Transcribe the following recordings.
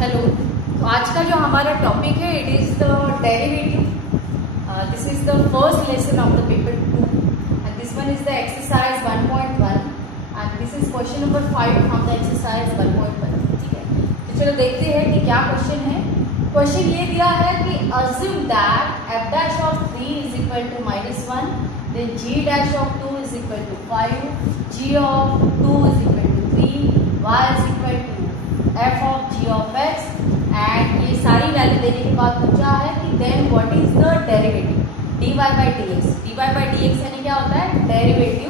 Hello. तो आज का जो हमारा टॉपिक है it is the derivative. This is the first lesson of the paper 2 and this one is the exercise 1.1 and this is question number 5 from the exercise 1.1. ठीक है, तो चलो देखते हैं कि क्या क्वेश्चन है. क्वेश्चन ये दिया है कि assume that f dash of 3 is equal to -1, then g dash of 2 is equal to 5, g of 2 is equal to 3, y is equal to f of g of x and ये सारी वैल्यू देने के बाद पूछा है कि then what is the derivative dy by dx. dy by dx यानी क्या होता है? Derivative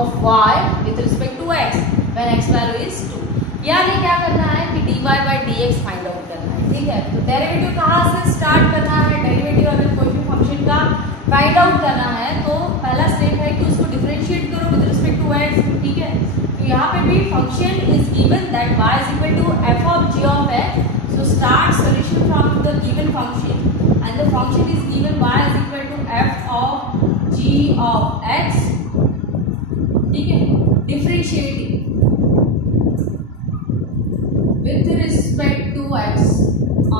of y with respect to x when x value is 2. यानी क्या करना है कि dy by dx find out करना है. ठीक है, तो डेरिवेटिव कहाँ से स्टार्ट करना है? डेरिवेटिव अगर कोई भी फंक्शन का फाइंड आउट करना है तो पहला स्टेप है कि उसको डिफरेंशिएट करो विद रिस्पेक्ट टू x. ठीक है, तो यहाँ पे भी function is given that y is equal to f of g of x. So start solution from the given function and the function is given y is equal to f of g of x. ठीक है, differentiating with respect to x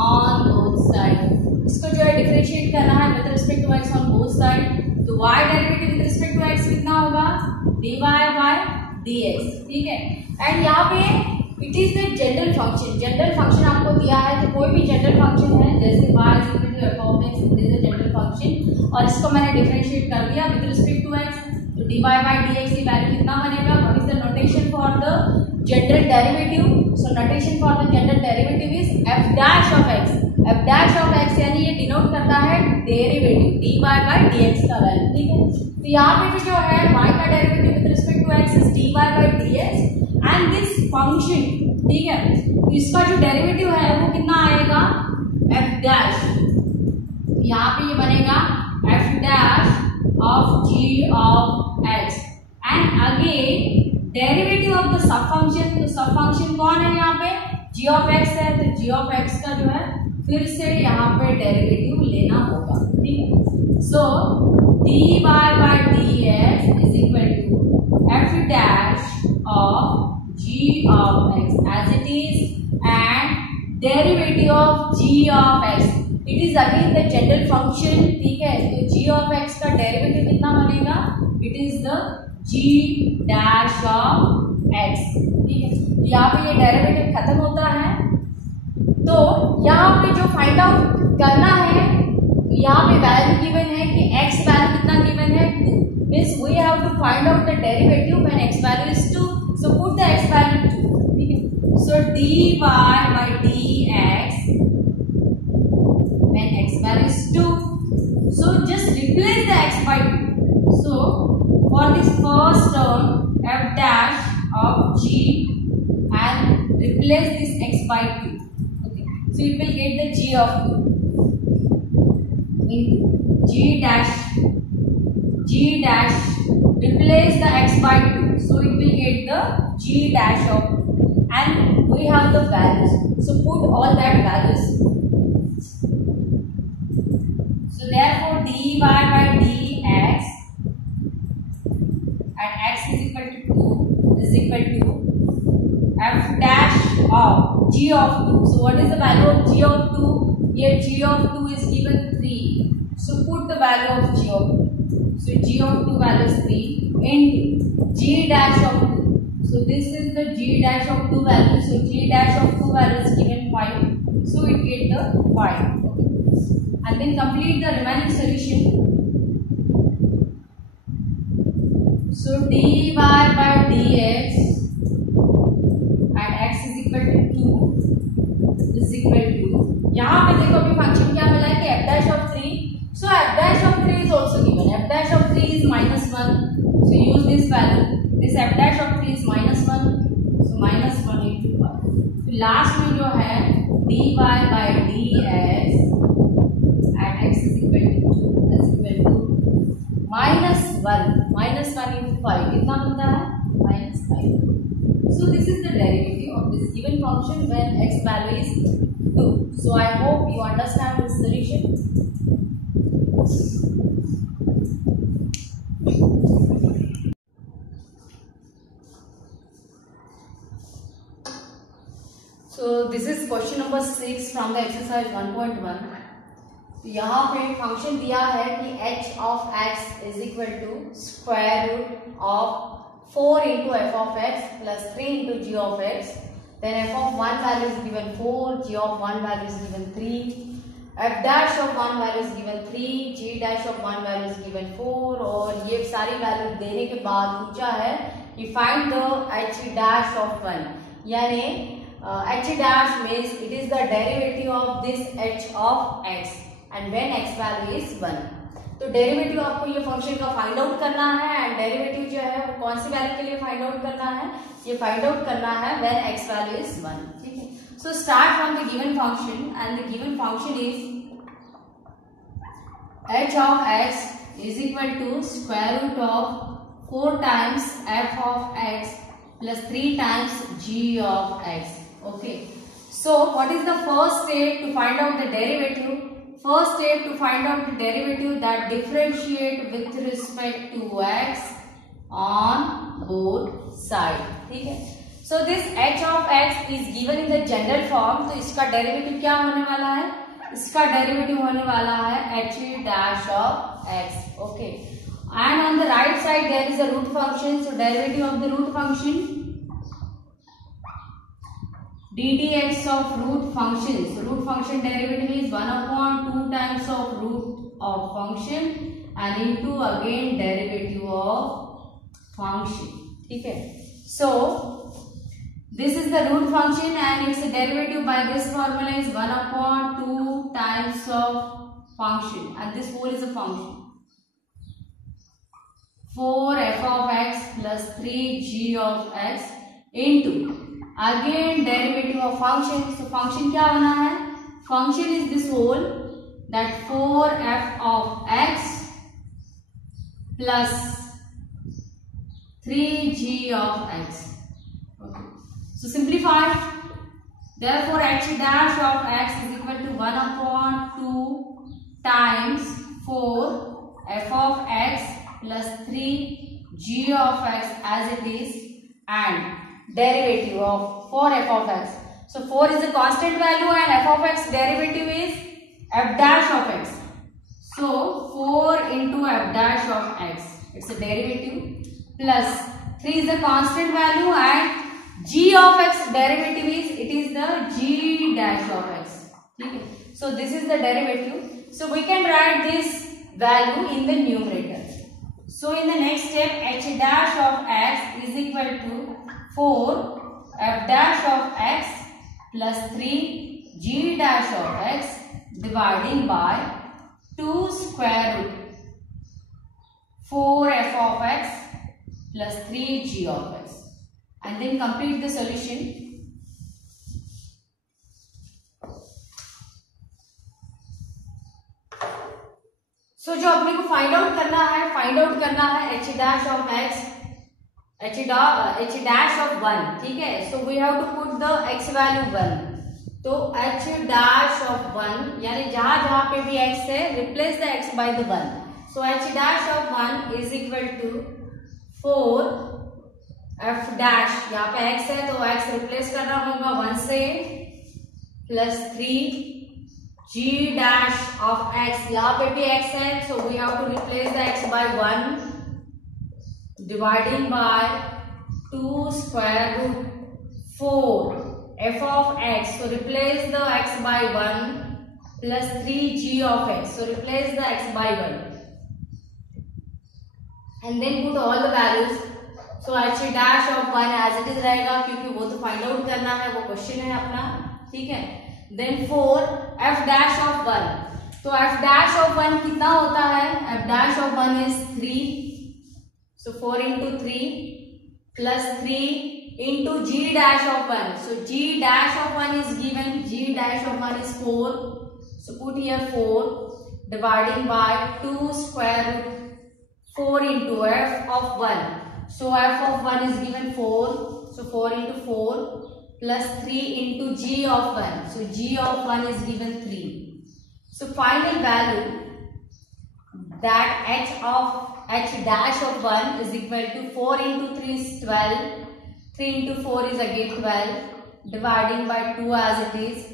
on both side. इसको जो है differentiate करना है with respect to x on both side. तो y derivative with respect to x कितना होगा? dy by dx. ठीक है, एंड यहाँ पे it is the general function. General function आपको दिया है तो कोई भी जनरल फंक्शन है जैसे y is equal to f of x it is a general function और इसको मैंने डिफरेंशिएट कर दिया विद रिस्पेक्ट टू x. तो dy by dx की वैल्यू कितना बनेगा? What is the notation for the general derivative? So notation for the general derivative is f dash of x. f dash of x यानी ये denote करता है derivative dy by dx का value. ठीक है, तो यहाँ पे भी जो है y का derivative with respect to x is dy by dx and this function. ठीक है, तो इसका जो डेरिवेटिव है वो कितना आएगा? f dash. यहाँ पे ये बनेगा f dash of g of x and again derivative of the sub function. तो सब फंक्शन कौन है यहाँ पे? g ऑफ x है, तो g ऑफ x का जो है फिर से यहाँ पे डेरिवेटिव लेना होगा. ठीक है, so dy by dx is equal to f dash of g of x as it is and derivative of g of x. It is again the general function. ठीक है, तो g of x का derivative कितना बनेगा? It is the g dash of x. ठीक है, यहाँ पे ये डेरिवेटिव खत्म होता है. तो यहाँ पे जो फाइंड आउट करना है, यहाँ पे वैल्यू गिवन है कि x वैल्यू कितना गिवन है? 2. Means we have to find out the derivative when x value is 2. So put the x value 2. ठीक है, so dy by dx when x value is 2. So just replace the x by 2. So for this first term f dash of g and replace this x by 2. Okay, so it will get the g of 2 into g dash replace the x by 2. So it will get the g dash of 2 and we have the values. So put all that values. So therefore dy by dx at x is equal to 2 is equal to f dash of g of 2. So what is the value of g of 2? Here g of 2 is given 3. So put the value of g of 2. So g of 2 value is 3 into g dash of 2. So this is the g dash of 2 value. So g dash of 2 value is given 5. So it get the 5. Okay. And then complete the remaining solution. So dy by dx at x is equal to 2 is equal to, यहाँ पे देखो अभी function क्या मिला है कि f dash of 3. So f dash of 3 is also given. f dash of 3 is -1. So use this value. This f dash of 3 is -1. So -1 into 1. तो last में जो है dy by dx at x is equal to 2 is equal to -1 into 5. कितना बनता है? -5. So this is the derivative of this given function when x value is 2. So I hope you understand this solution. So this is question number 6 from the exercise 1.1. तो यहाँ पे function दिया है कि h of x is equal to square root of 4 into f of x plus 3 into g of x. Then f of 1 value is given 4, g of 1 value is given 3, f dash of 1 value is given 3, g dash of 1 value is given 4. और ये सारी वैल्यू देने के बाद पूछा है कि find the h dash of 1, यानी h dash means it is the derivative of this h of x and when x value is 1. तो डेरिवेटिव आपको ये फंक्शन का फाइंड आउट करना है एंड डेरिवेटिव जो है वो कौन सी वैल्यू के लिए फाइंड आउट करना है, ये फाइंड आउट करना है व्हेन x वैल्यू इज 1. ठीक है. So start from the given function and the given function is h of x is equal to square root of 4 times f of x plus 3 times g of x. Okay. So what is the first step to find out the derivative? First step to find out the derivative that differentiate with respect to x on both sides. ठीक है. So this h of x is given in the general form. तो इसका derivative क्या होने वाला है? इसका derivative होने वाला है h dash of x. Okay. And on the right side there is a root function. So derivative of the root function ddx of root function. So root function derivative is 1 upon 2 times of root of function and into again derivative of function. ठीक है. So this is the root function and its derivative by this formula is 1 upon 2 times of function and this whole is a function. 4 f of x plus 3 g of x into again derivative of function. So function क्या बना है? Function is this whole that 4 f of x plus 3 g of x. Okay. So simplify. Therefore h dash of x is equal to 1 upon 2 times 4 f of x plus 3 g of x as it is and derivative of 4 f of x. So 4 is a constant value and f of x derivative is f dash of x. So 4 into f dash of x, it's a derivative, plus 3 is the constant value and g of x derivative is, it is the g dash of x. Okay. So this is the derivative. So we can write this value in the numerator. So in the next step h dash of x is equal to 4 f dash of x plus 3 g dash of x dividing by 2 square root 4 f of x plus 3 g of x and then complete the solution. So जो अपने को find out करना है h dash of x, h dash of 1. ठीक है. So we have to put the x value 1. तो h dash of 1 यानी जहां पे भी x है replace the x by the 1. So h dash of 1 is equal to 4 f dash, यहाँ पे x है तो x replace करना होगा 1 से plus 3 g dash of x, यहाँ पे भी x है so we have to replace the x by 1 dividing by 2 square root 4 f of x. So replace the x by 1 plus 3g of x. So replace the x by 1 and then put all the values. So h dash of 1 as it is रहेगा क्योंकि वो तो find out करना है, वो question है अपना. ठीक है. Then 4 f dash of 1. तो f dash of 1 कितना होता है? f dash of 1 is 3. So 4 into 3 plus 3 into g dash of 1. So g dash of 1 is given. G dash of 1 is 4. So put here 4 dividing by 2 square root 4 into f of 1. So f of 1 is given 4. So 4 into 4 plus 3 into g of 1. So g of 1 is given 3. So final value that h dash of 1 is equal to 4 into 3 is 12. 3 into 4 is again 12 dividing by 2 as it is.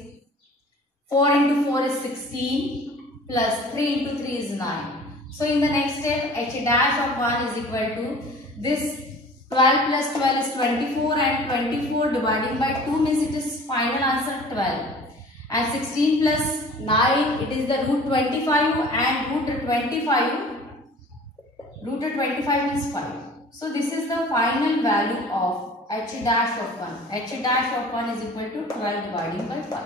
4 into 4 is 16 plus 3 into 3 is 9. So in the next step, h dash of 1 is equal to this 12 plus 12 is 24 and 24 dividing by 2 means it is final answer 12. And 16 plus 9 it is the root 25 and root 25 means 5. So this is the final value of h dash of 1. h dash of 1 is equal to 12 dividing by 5.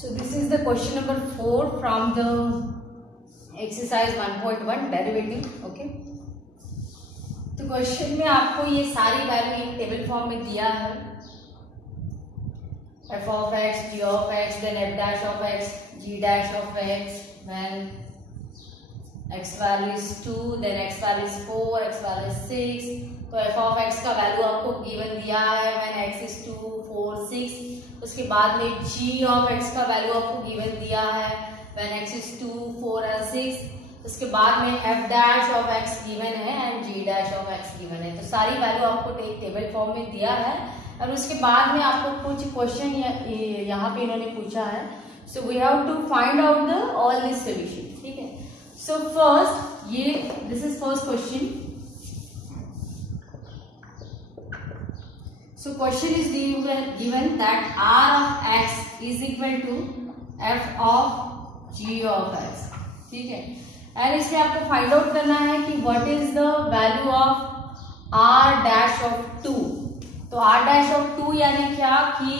So this is the question number 4 from the exercise 1.1 derivative. Okay. तो question में आपको ये सारी value एक table form में दिया है, f of x, g of x, then f dash of x, g dash of x, when x value is 2, then x value is 4, x value is 6. तो f of x का value आपको given दिया है when x is 2, 4, 6. उसके बाद में g of x का value आपको गिवन दिया है when x is 2, 4 and 6. उसके बाद में f dash of x given है and g dash of x given है. तो सारी वैल्यू आपको एक टेबल फॉर्म में दिया है और उसके बाद में आपको कुछ क्वेश्चन यहाँ पे इन्होंने पूछा है. So we have to find out the all this solution. ठीक है. सो फर्स्ट ये this is first question. So question is given that r of x is equal to f of g of x. ठीक है. And इसमें आपको find out करना है कि what is the value of r dash of 2. तो r dash of 2 यानी क्या कि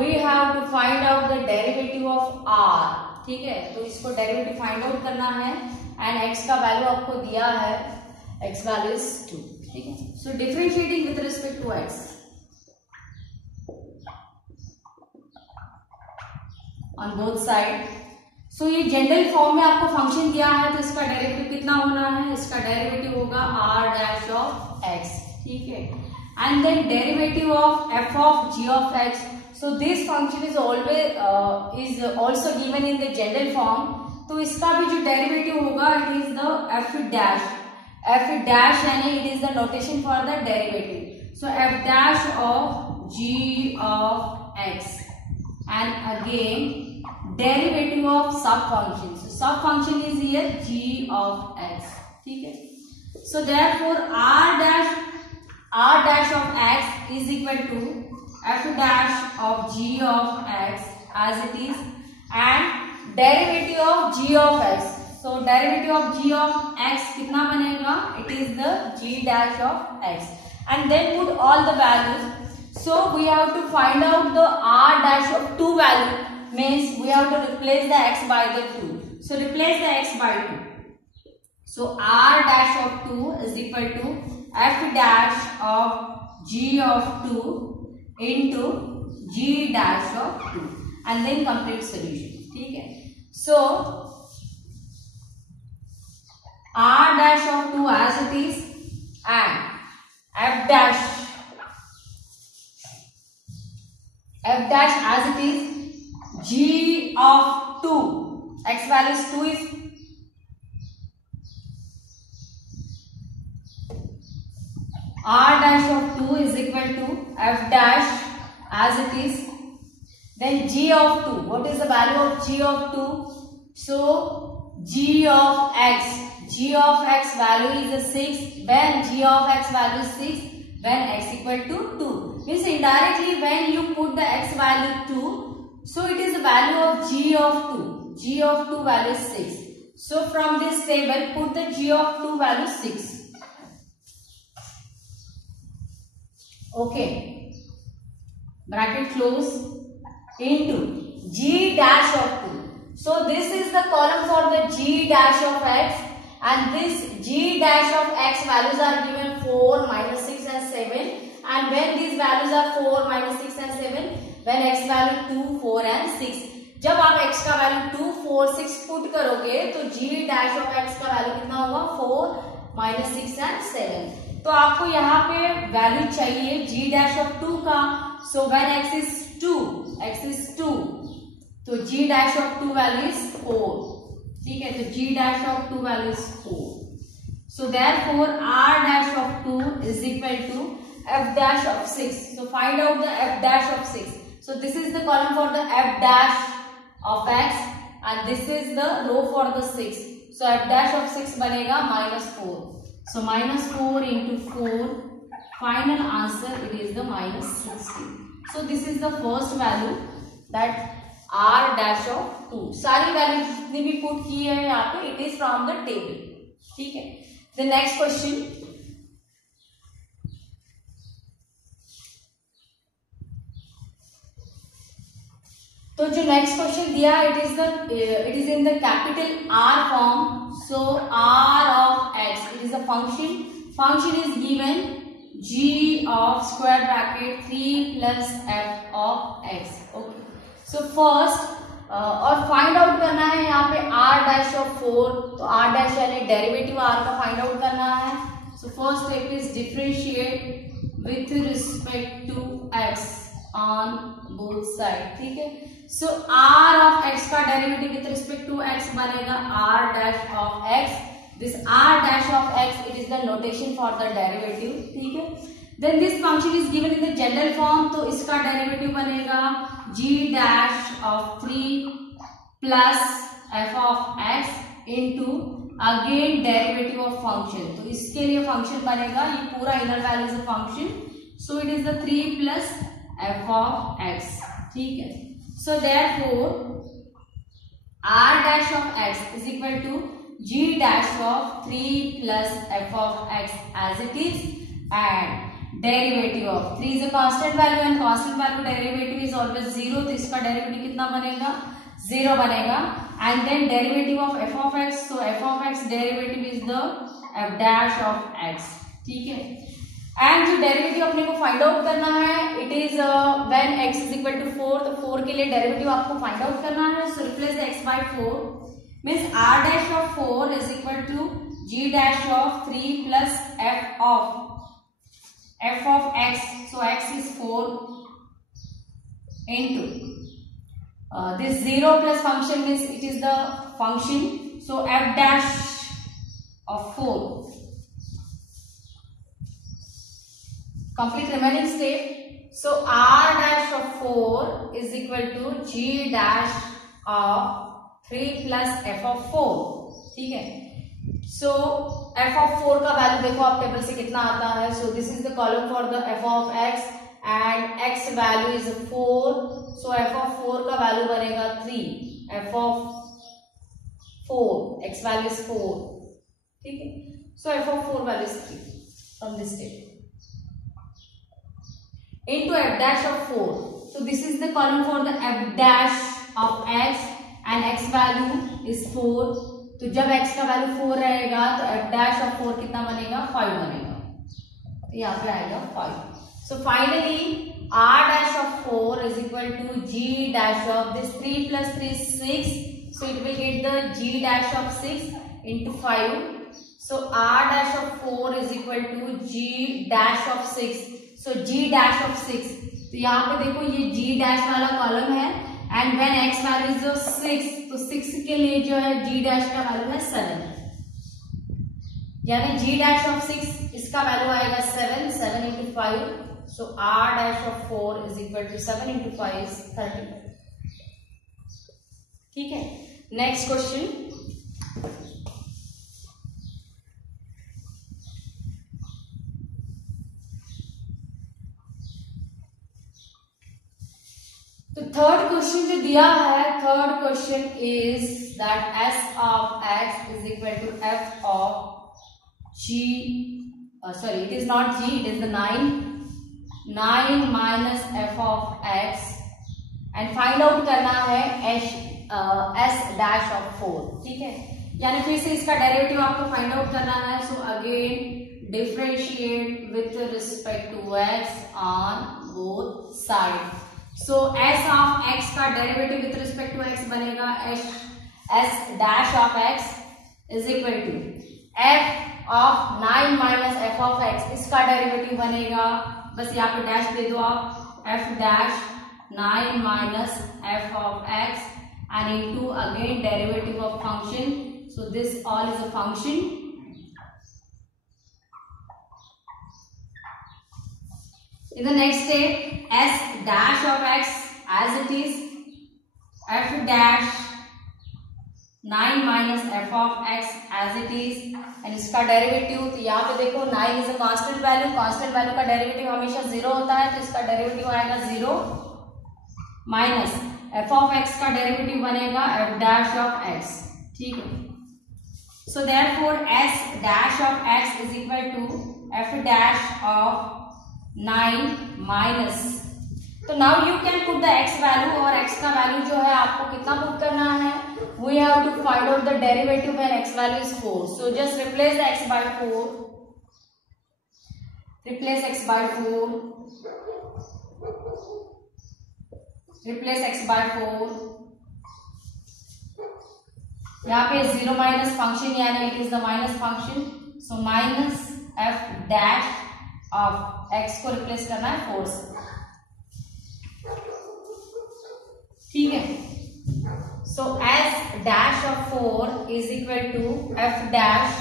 we have to find out the derivative of r. ठीक है. तो इसको डेरिवेटिव फाइंड आउट करना है एंड x का वैल्यू आपको दिया है, x वैल्यू इज 2. ठीक है. So differentiating with respect to x on both side. So ये जनरल फॉर्म में आपको फंक्शन दिया है तो इसका डेरिवेटिव कितना होना है, इसका डेरिवेटिव होगा r डैश ऑफ x. ठीक है. And then derivative of f of g of x. So this function is always is also given in the general form. तो इसका भी जो डेरिवेटिव होगा it is the f dash. f dash यानी it is the notation for the derivative. So f dash of g of x and again derivative of sub function. So sub function is here g of x. ठीक है. So therefore r dash of x is equal to f dash of g of x as it is and derivative of g of x. So derivative of g of x कितना बनेगा, it is the g dash of x and then put all the values. So we have to find out the r dash of 2 value, means we have to replace the x by the 2. So replace the x by 2. So r dash of 2 is equal to f dash of g of 2 into g dash of 2 and then complete solution. ठीक है. So r dash of 2 as it is and f dash as it is, g of 2, x value is 2 is r dash of 2 is equal to f dash as it is, then g of 2. What is the value of g of 2? So g of x value is a 6 when g of x value is 6 when x equal to 2. Means indirectly when you put the x value 2, so it is the value of g of 2. G of 2 value is 6. So from this table put the g of 2 value 6. Okay. Bracket close into g dash of 2. So this is the column for the g dash of x and this g dash of x values are given 4, -6 and 7. And when these values are 4, -6 and 7, when x value 2, 4 and 6. जब आप x का value 2, 4, 6 put करोगे तो g dash of x का value कितना होगा 4, -6 and 7. तो आपको यहाँ पे वैल्यू चाहिए g डैश ऑफ 2 का. सो व्हेन x is 2 तो g dash of 2 value is 4. ठीक है, तो g dash of 2 value is 4. So therefore r dash of 2 is equal to f dash of 6. So find out the f dash of 6. So this is the column for the f dash of x and this is the row for the 6. So f dash of 6 बनेगा -4. So -4 into 4. Final answer it is the -16. So this is the first value that r dash of 2. सारी value जितनी भी put की है यहाँ पे it is from the table. ठीक है. द नेक्स्ट क्वेश्चन, तो जो नेक्स्ट क्वेश्चन दिया it is in the capital R form. So r of x it is a function is given g of square bracket 3 plus f of x. Okay, so first और find out करना है यहाँ पे r dash of 4. तो r dash यानी derivative r का find out करना है. So first step is differentiate with respect to x on both side. ठीक है. सो r ऑफ x का derivative with respect to x बनेगा r dash of x. This r dash of x it is the notation for the derivative. ठीक है. Then this function is given in the general form. तो इसका derivative बनेगा g dash of 3 plus f of x into again derivative of function. तो इसके लिए function बनेगा, ये पूरा inner value is a function. So it is the 3 plus f of x. ठीक है. So therefore r dash of x is equal to g dash of 3 plus f of x as it is and derivative of 3 is a constant value and constant value derivative is always 0. तो इसका derivative कितना बनेगा? 0 बनेगा. And then derivative of f of x. So f of x derivative is the f dash of x. ठीक है. And जो derivative अपने को फाइंड आउट करना है it is when x is equal to 4. तो 4 के लिए डेरिवेटिव आपको फाइंड आउट करना है. So replace the x by 4 means r dash of 4 is equal to g dash of 3 plus f of x. So x is 4 into this 0 plus function means it is the function. So f dash of 4. Complete remaining step. So r dash of 4 is equal to g dash of 3 plus f of 4. ठीक है. सो f of 4 का value देखो आप table से कितना आता है. So this is the column for the f of x and x value is 4. So f of 4 का वैल्यू बनेगा 3. f of 4 x value is 4. ठीक है. सो f of 4 value is 3 from this table into f dash of 4. So this is the column for the f dash of x and x value is 4. तो जब x का value 4 रहेगा तो f dash of 4 कितना बनेगा? 5 बनेगा. तो यहाँ पे आएगा 5. So finally r dash of 4 is equal to g dash of this 3 plus 3 is 6. So it will get the g dash of 6 into 5. So r dash of 4 is equal to g dash of 6. So g dash of 6. तो यहाँ पे देखो ये g dash वाला column है and when x value is 6 तो 6 के लिए जो है g dash का वैल्यू है 7. यानी g dash of 6 इसका वैल्यू आएगा 7 into 5. So r dash of 4 is equal to 7 into 5 is 30. ठीक है. Next question. तो थर्ड क्वेश्चन जो दिया है, third question is that s of x is equal to f of g. Sorry, it is not g, it is the 9 minus f of x and find out करना है s dash of 4. ठीक है. यानी फिर से इसका derivative आपको find out करना है. So again differentiate with respect to x on both side. So s of x का derivative with respect to x बनेगा s dash of x is equal to f of 9 minus f of x. इसका derivative बनेगा, बस यहाँ पे dash दे दो आप, f dash 9 minus f of x and into again derivative of function. So this all is a function. In the next step, s dash of x as it is f dash 9 minus f of x as it is, and इसका derivative, तो यहाँ पे देखो 9 is a constant value, constant value का derivative हमेशा 0 होता है, तो इसका डेरिवेटिव आएगा 0 माइनस f ऑफ x का डेरिवेटिव बनेगा f डैश ऑफ x. ठीक है, so therefore s dash of x is equal to f dash of 9 minus, तो now you can put the x value, और x का value जो है आपको कितना पुट करना है, we have to find out the derivative when x value is 4. So just replace the x by 4, replace x by 4, replace x by 4. यहाँ पे 0 माइनस फंक्शन यानी it is the minus function, so minus f dash of x को replace करना है 4 से. ठीक है, so s dash of 4 is equal to f dash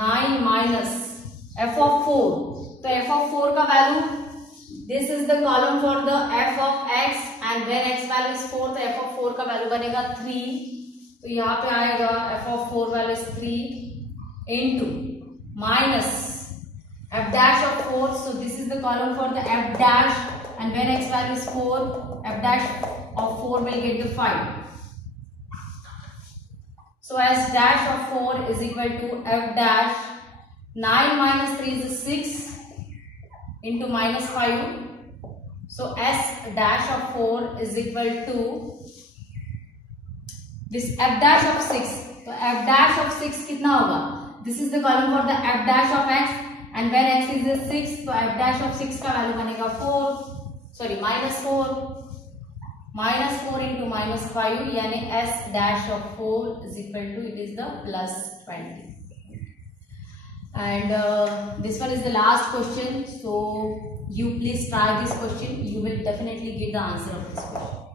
9 minus f of 4. तो f of 4 का value, this is the column for the f of x and when x value is 4 तो f of 4 का value बनेगा 3. तो यहाँ पे आएगा f of 4 value is 3 into minus f dash of 4. So this is the column for the f dash and when x value is 4 f dash of 4 will get the 5. So s dash of 4 is equal to f dash 9 minus 3 is 6 into minus 5. So s dash of 4 is equal to this f dash of 6. तो f dash of 6 कितना होगा, this is the column for the f dash of x and when x is 6 तो f dash of 6 का value बनेगा 4, sorry minus 4, minus 4 into minus 5 यानी s dash of 4 is equal to, it is the plus 20. And this one is the last question, so you please try this question, you will definitely get the answer of this question.